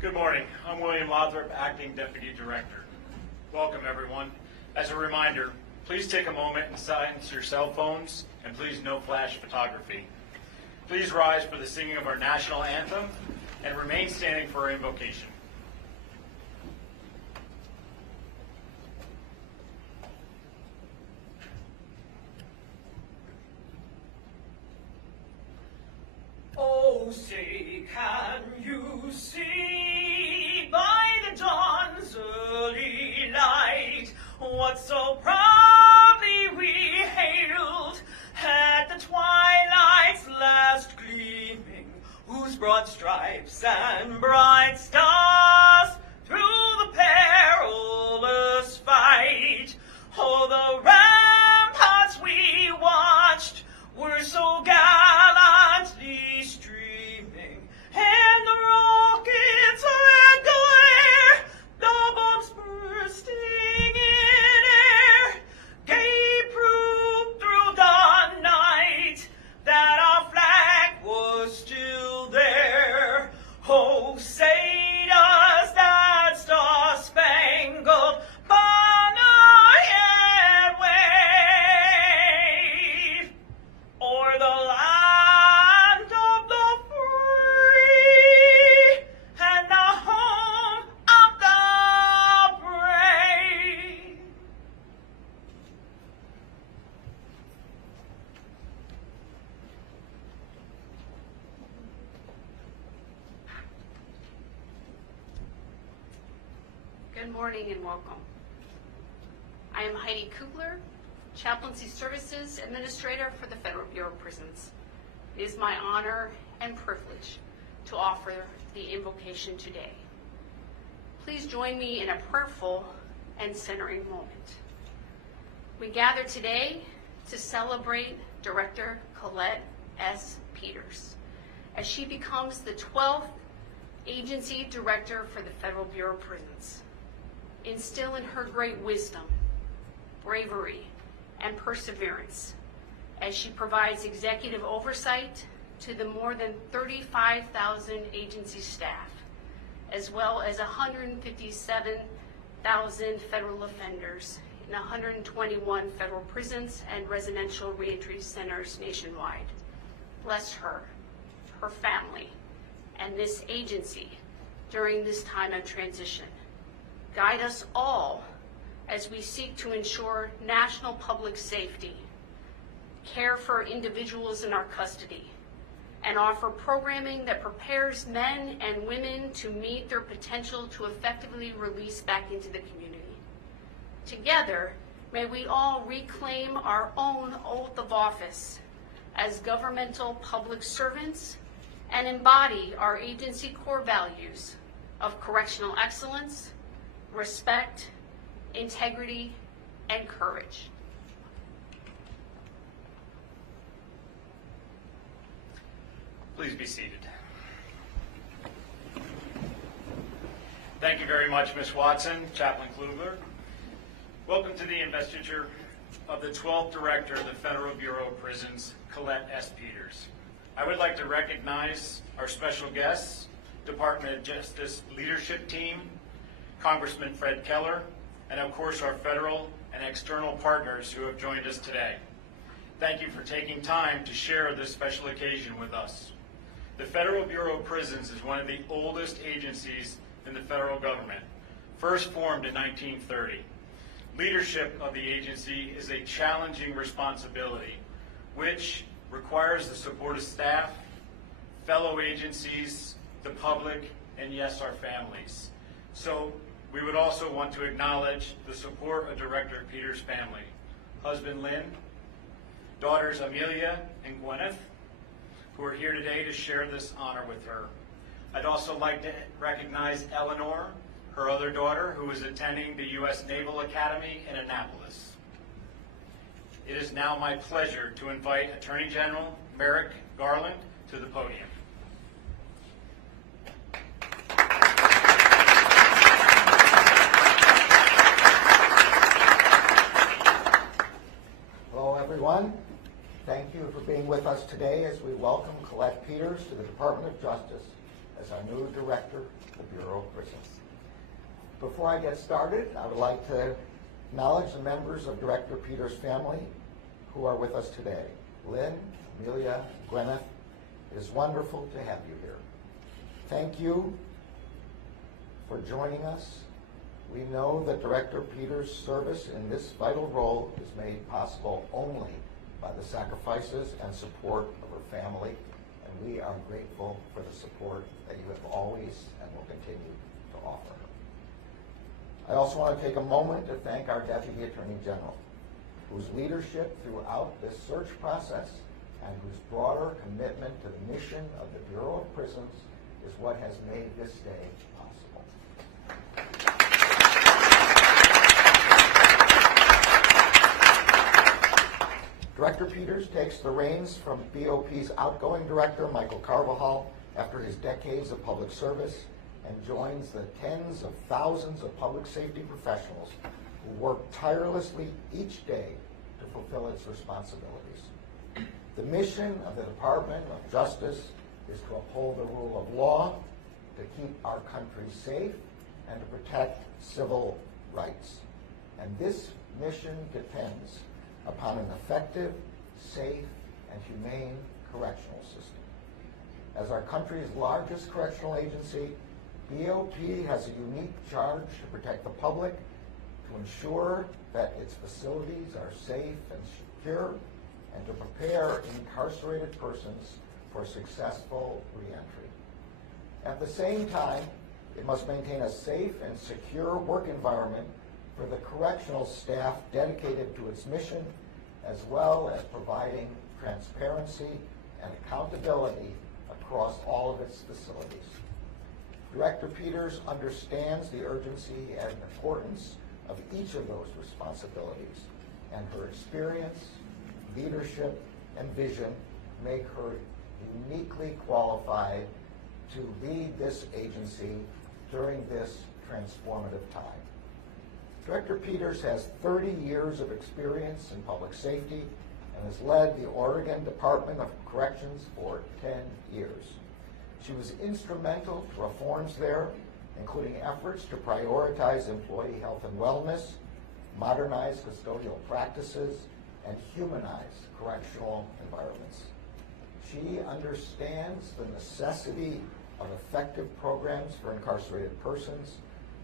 Good morning. I'm William Lothrop, Acting Deputy Director. Welcome, everyone. As a reminder, please take a moment and silence your cell phones, and please no flash photography. Please rise for the singing of our national anthem and remain standing for our invocation. Oh, say, can you see by the dawn's early light what so proudly we hailed at the twilight's last gleaming, whose broad stripes and bright stars through the perilous fight, oh, the ramparts we watched were so gallantly streaming, and the rockets' red glare, the bombs bursting in air, gave proof through the night that our flag was still there. Oh, say does that star-spangled banner yet wave o'er the land of the free and the home of the brave? Good morning and welcome. I am Heidi Kugler, Chaplaincy Services Administrator for the Federal Bureau of Prisons. It is my honor and privilege to offer the invocation today. Please join me in a prayerful and centering moment. We gather today to celebrate Director Collette S. Peters as she becomes the 12th Agency Director for the Federal Bureau of Prisons. Instill in her great wisdom, bravery, and perseverance as she provides executive oversight to the more than 35,000 agency staff, as well as 157,000 federal offenders in 121 federal prisons and residential reentry centers nationwide. Bless her, her family, and this agency during this time of transition. Guide us all as we seek to ensure national public safety, care for individuals in our custody, and offer programming that prepares men and women to meet their potential to effectively release back into the community. Together, may we all reclaim our own oath of office as governmental public servants and embody our agency core values of correctional excellence, respect, integrity, and courage. Please be seated. Thank you very much, Ms. Watson, Chaplain Klugler. Welcome to the investiture of the 12th Director of the Federal Bureau of Prisons, Collette S. Peters. I would like to recognize our special guests, Department of Justice Leadership Team, Congressman Fred Keller, and of course our federal and external partners who have joined us today. Thank you for taking time to share this special occasion with us. The Federal Bureau of Prisons is one of the oldest agencies in the federal government, first formed in 1930. Leadership of the agency is a challenging responsibility, which requires the support of staff, fellow agencies, the public, and yes, our families. So we would also want to acknowledge the support of Director Peters' family, husband Lynn, daughters Amelia and Gwyneth, who are here today to share this honor with her. I'd also like to recognize Eleanor, her other daughter, who is attending the U.S. Naval Academy in Annapolis. It is now my pleasure to invite Attorney General Merrick Garland to the podium. Hello, everyone. Thank you for being with us today as we welcome Collette Peters to the Department of Justice as our new director of the Bureau of Prisons. Before I get started, I would like to acknowledge the members of Director Peters' family who are with us today. Lynn, Amelia, Gwyneth, it is wonderful to have you here. Thank you for joining us. We know that Director Peters' service in this vital role is made possible only by the sacrifices and support of her family, and we are grateful for the support that you have always and will continue to offer her. I also want to take a moment to thank our Deputy Attorney General, whose leadership throughout this search process and whose broader commitment to the mission of the Bureau of Prisons is what has made this day possible. Director Peters takes the reins from BOP's outgoing director, Michael Carvajal, after his decades of public service and joins the tens of thousands of public safety professionals who work tirelessly each day to fulfill its responsibilities. The mission of the Department of Justice is to uphold the rule of law, to keep our country safe, and to protect civil rights. And this mission depends upon an effective, safe, and humane correctional system. As our country's largest correctional agency, BOP has a unique charge to protect the public, to ensure that its facilities are safe and secure, and to prepare incarcerated persons for successful reentry. At the same time, it must maintain a safe and secure work environment for the correctional staff dedicated to its mission, as well as providing transparency and accountability across all of its facilities. Director Peters understands the urgency and importance of each of those responsibilities, and her experience, leadership, and vision make her uniquely qualified to lead this agency during this transformative time. Director Peters has 30 years of experience in public safety and has led the Oregon Department of Corrections for 10 years. She was instrumental to reforms there, including efforts to prioritize employee health and wellness, modernize custodial practices, and humanize correctional environments. She understands the necessity of effective programs for incarcerated persons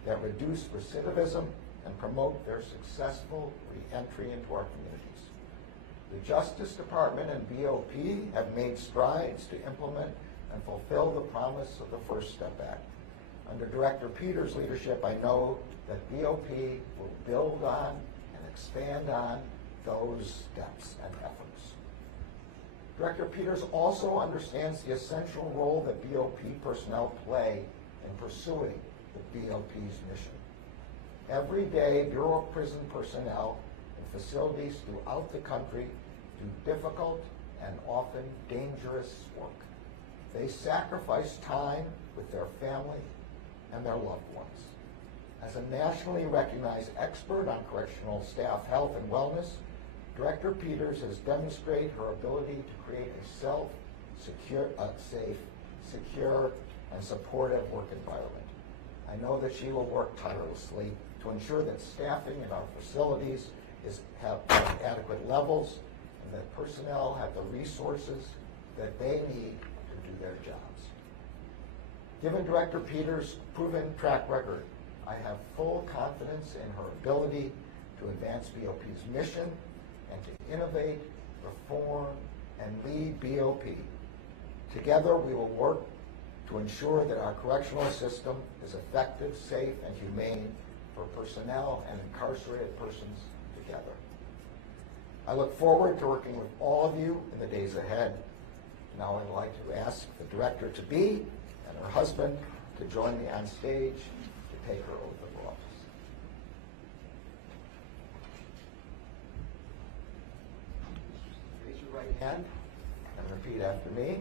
that reduce recidivism and promote their successful reentry into our communities. The Justice Department and BOP have made strides to implement and fulfill the promise of the First Step Act. Under Director Peters' leadership, I know that BOP will build on and expand on those steps and efforts. Director Peters also understands the essential role that BOP personnel play in pursuing the BOP's mission. Every day, Bureau of Prison personnel in facilities throughout the country do difficult and often dangerous work. They sacrifice time with their family and their loved ones. As a nationally recognized expert on correctional staff health and wellness, Director Peters has demonstrated her ability to create a safe, secure, and supportive work environment. I know that she will work tirelessly to ensure that staffing in our facilities have adequate levels and that personnel have the resources that they need to do their jobs. Given Director Peters' proven track record, I have full confidence in her ability to advance BOP's mission and to innovate, reform, and lead BOP. Together, we will work to ensure that our correctional system is effective, safe, and humane for personnel and incarcerated persons together. I look forward to working with all of you in the days ahead. Now I'd like to ask the director-to-be and her husband to join me on stage to take her oath of office. Raise your right hand and repeat after me.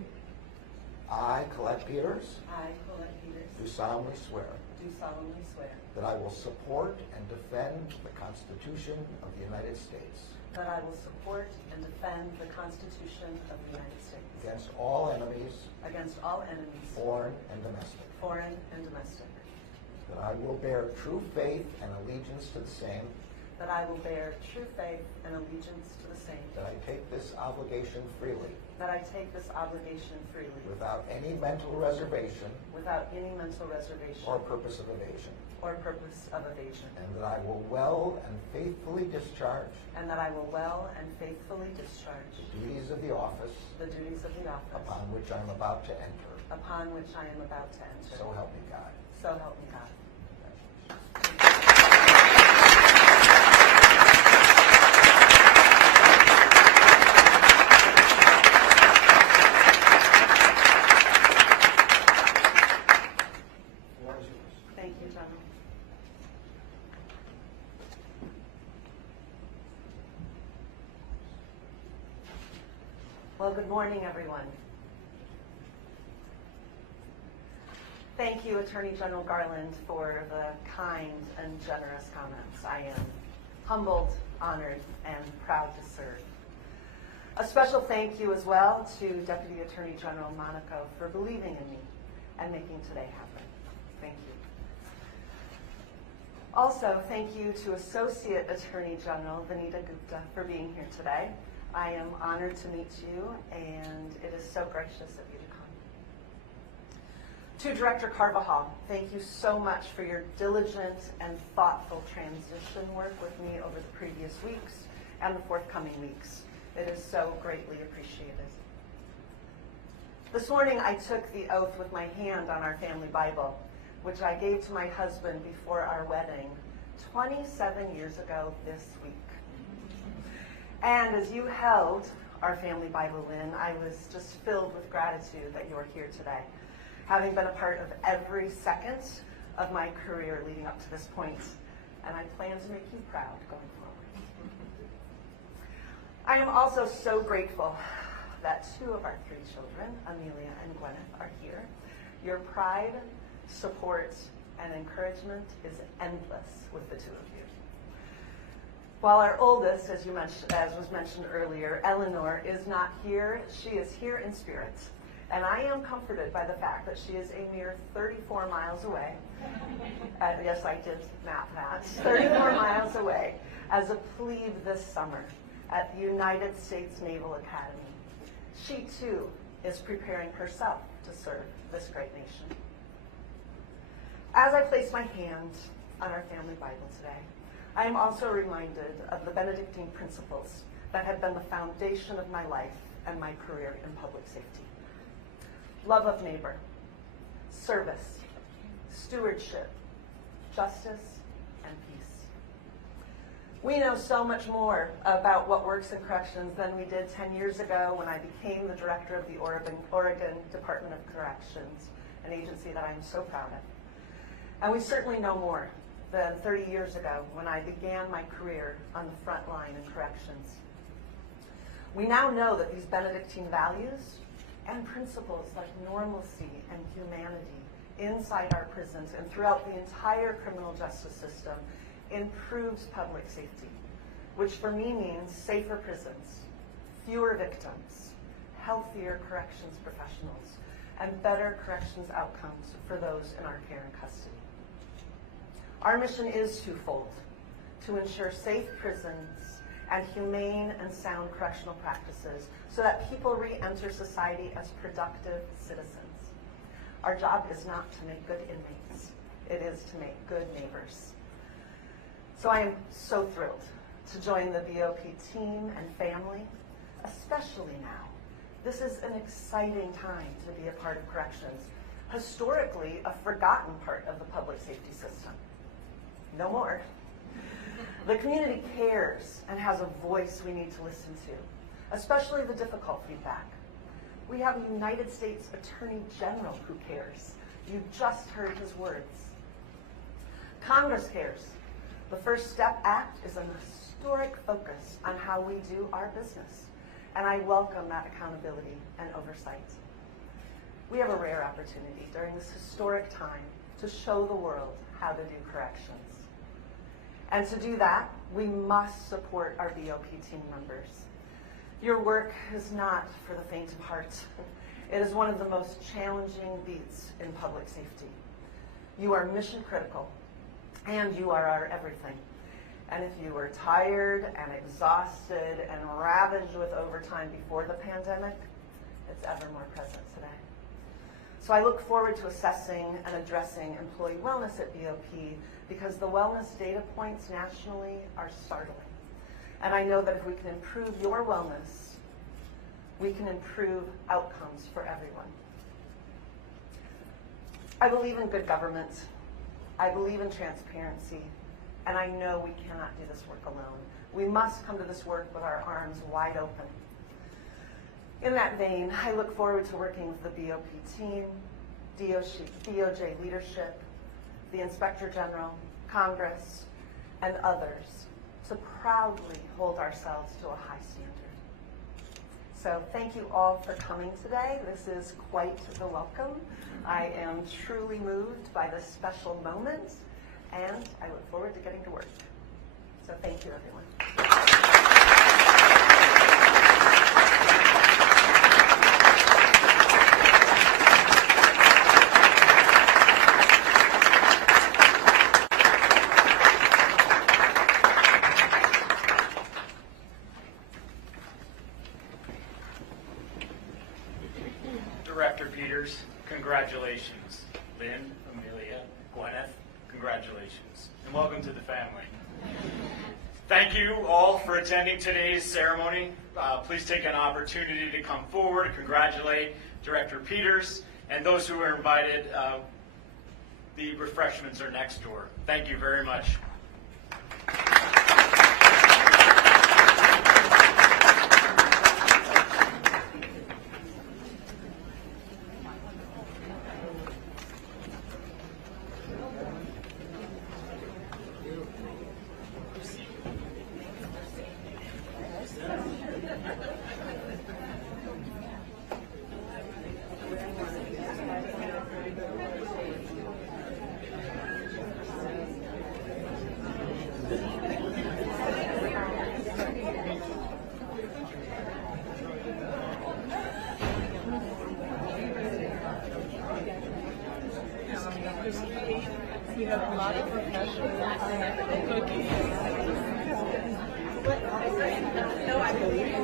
I, Collette Peters, I, Collette Peters, do solemnly swear do solemnly swear that I will support and defend the Constitution of the United States that I will support and defend the Constitution of the United States against all enemies, against all enemies, foreign and domestic, foreign and domestic, that I will bear true faith and allegiance to the same, that I will bear true faith and allegiance to the same, that I take this obligation freely that I take this obligation freely without any mental reservation without any mental reservation or purpose of evasion, or purpose of evasion, and that I will well and faithfully discharge and that I will well and faithfully discharge the duties of the office the duties of the office upon which I am about to enter. upon which I am about to enter. So help me God. So help me God. Thank you, General. Well, good morning, everyone. Thank you, Attorney General Garland, for the kind and generous comments. I am humbled, honored, and proud to serve. A special thank you as well to Deputy Attorney General Monaco for believing in me and making today happen. Thank you. Also, thank you to Associate Attorney General Vanita Gupta for being here today. I am honored to meet you, and it is so gracious of you to come. To Director Carvajal, thank you so much for your diligent and thoughtful transition work with me over the previous weeks and the forthcoming weeks. It is so greatly appreciated. This morning, I took the oath with my hand on our family Bible, which I gave to my husband before our wedding 27 years ago this week. And as you held our family Bible in, I was just filled with gratitude that you're here today, having been a part of every second of my career leading up to this point, and I plan to make you proud going forward. I am also so grateful that 2 of our 3 children, Amelia and Gwyneth, are here. Your pride, support, and encouragement is endless with the 2 of you. While our oldest, as was mentioned earlier, Eleanor, is not here, she is here in spirit. And I am comforted by the fact that she is a mere 34 miles away. Yes, I did map that. 34 miles away as a plebe this summer at the United States Naval Academy. She, too, is preparing herself to serve this great nation. As I place my hand on our family Bible today, I am also reminded of the Benedictine principles that have been the foundation of my life and my career in public safety. Love of neighbor, service, stewardship, justice, and peace. We know so much more about what works in corrections than we did 10 years ago when I became the director of the Oregon Department of Corrections, an agency that I am so proud of. And we certainly know more than 30 years ago when I began my career on the front line in corrections. We now know that these Benedictine values and principles like normalcy and humanity inside our prisons and throughout the entire criminal justice system improves public safety, which for me means safer prisons, fewer victims, healthier corrections professionals, and better corrections outcomes for those in our care and custody. Our mission is twofold: to ensure safe prisons and humane and sound correctional practices so that people re-enter society as productive citizens. Our job is not to make good inmates, it is to make good neighbors. So I am so thrilled to join the BOP team and family, especially now. This is an exciting time to be a part of corrections, historically a forgotten part of the public safety system. No more. The community cares and has a voice we need to listen to, especially the difficult feedback. We have a United States Attorney General who cares. You just heard his words. Congress cares. The First Step Act is an historic focus on how we do our business, and I welcome that accountability and oversight. We have a rare opportunity during this historic time to show the world how to do corrections. And to do that, we must support our BOP team members. Your work is not for the faint of heart. It is one of the most challenging beats in public safety. You are mission critical, and you are our everything. And if you were tired and exhausted and ravaged with overtime before the pandemic, it's ever more present today. So I look forward to assessing and addressing employee wellness at BOP because the wellness data points nationally are startling. And I know that if we can improve your wellness, we can improve outcomes for everyone. I believe in good government. I believe in transparency. And I know we cannot do this work alone. We must come to this work with our arms wide open. In that vein, I look forward to working with the BOP team, DOJ leadership, the Inspector General, Congress, and others to proudly hold ourselves to a high standard. So thank you all for coming today. This is quite the welcome. I am truly moved by this special moment, and I look forward to getting to work. So thank you, everyone. Director Peters, congratulations. Lynn, Amelia, Gwyneth, congratulations. And welcome to the family. Thank you all for attending today's ceremony. Please take an opportunity to come forward, congratulate Director Peters, and those who are invited. The refreshments are next door. Thank you very much. You have a lot of professionals and cookies. No, I believe you.